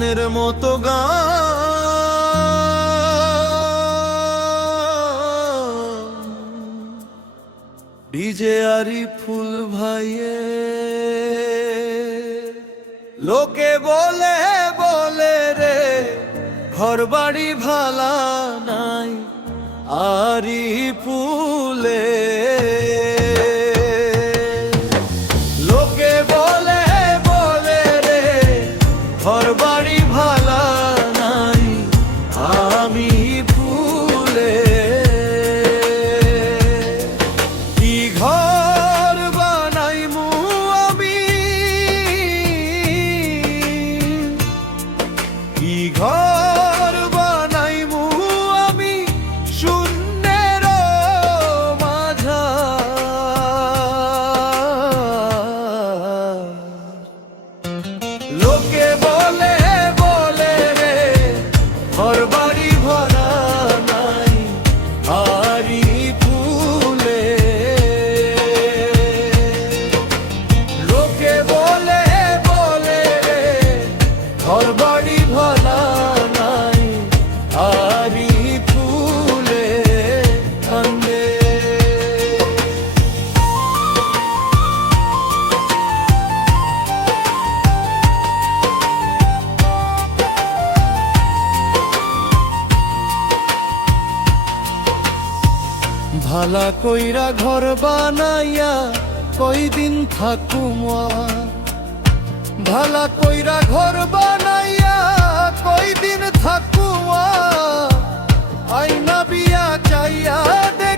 মনের মতো গান ডিজে আরি ফুল ভাইয়ে লোকে বলে বলে রে ঘর বাড়ি ভালা নাই আরি ফুলে লোকে বলে বলে রে ঘর বাড়ি ভালা নাই আমি ফুলে কি ঘর বানাইমু আমি কি ঘর বানাইমু আমি শূন্যের মাঝার লোকে বলে বলে রে ঘর বাড়ি ভরা নাই আরি ফুলে লোকে বলে বলে রে ঘর বাড়ি ভরা নাই আরি ফুলে কান্দে ভালা কইরা ঘর বানাইয়া কয়দিন থাকুমা ভালা কইরা ঘর বানাইয়া কয়দিন থাকুমা আইনা বিয়া চাইয়া দে